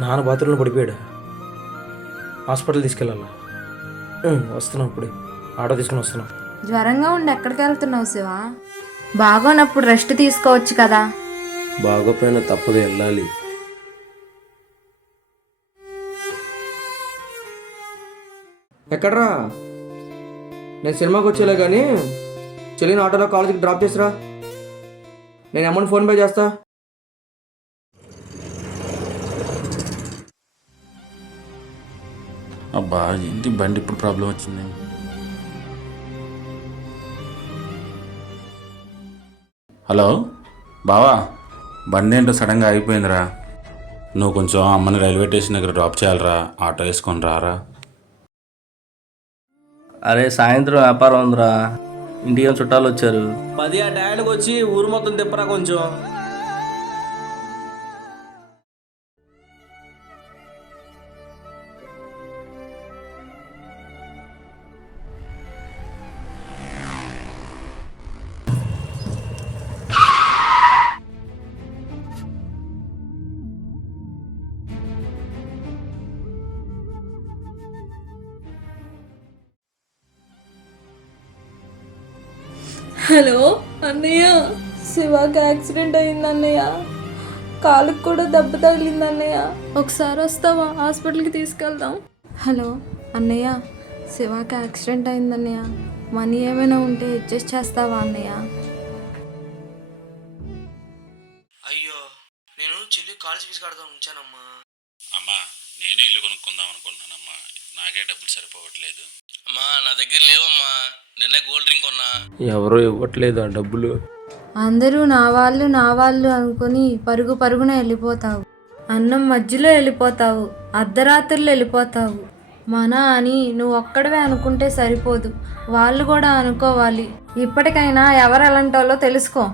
నాన్న బాత్రూంలో పడిపోయాడు, హాస్పిటల్ తీసుకెళ్ళాలా. వస్తున్నాం ఇప్పుడే, ఆటో తీసుకుని వస్తున్నాం. జ్వరంగా ఉండి ఎక్కడికి వెళ్తున్నావు శివ? బాగోనప్పుడు రెస్ట్ తీసుకోవచ్చు కదా. బాగోపోయినా తప్పదు, వెళ్ళాలి. ఎక్కడ్రా? నేను సినిమాకి వచ్చేలే కానీ చెల్లిని ఆటోలో కాలేజీకి డ్రాప్ చేసిరా. నేను అమౌంట్ ఫోన్పే చేస్తా. అబ్బా ఏంటి బండి ఇప్పుడు ప్రాబ్లం వచ్చింది. హలో బావా, బండి ఏంటో సడన్గా అయిపోయిందిరా. నువ్వు కొంచెం అమ్మని రైల్వే స్టేషన్ దగ్గర డ్రాప్ చేయాలరా, ఆటో వేసుకొని రారా. అరే సాయంత్రం వ్యాపారం ఉందిరా, ఇంటికి ఏం చుట్టాలు వచ్చారు. 10 ఆ టైంకి వచ్చి ఊరు మొత్తం తిప్పరా కొంచెం. హలో అన్నయ్య, శివాకి యాక్సిడెంట్ అయింది అన్నయ్య. కాలుకి కూడా దెబ్బ తగిలింది అన్నయ్య. ఒకసారి వస్తావా, హాస్పిటల్కి తీసుకెళ్దాం. హలో అన్నయ్య, శివాకి యాక్సిడెంట్ అయింది అన్నయ్య. మనీ ఏమైనా ఉంటే అడ్జస్ట్ చేస్తావా అన్నయ్య? అయ్యో, నేను చెల్లి కాలేజ్ ఫీజు కడతాను ఉంచానమ్మా. అమ్మా నేనే ఇల్లు కొనుక్కుందాం అనుకుంటున్నానమ్మా, నాకే డబ్బులు సరిపోవట్లేదు. అమ్మా నా దగ్గర లేవమ్మా, నిన్నే గోల్డ్ డ్రింక్ కొన్నా. ఎవరో ఇవ్వట్లేదు ఆ డబ్బులు. అందరూ నా వాళ్ళు అనుకుని పరుగు పరుగున వెళ్ళిపోతావు. అన్నం మధ్యలో వెళ్ళిపోతావు, అర్ధరాత్రులు వెళ్ళిపోతావు. మన అని నువ్వు ఒక్కడవే అనుకుంటే సరిపోదు, వాళ్ళు కూడా అనుకోవాలి. ఇప్పటికైనా ఎవరు ఎలాంటోళ్ళో తెలుసుకో.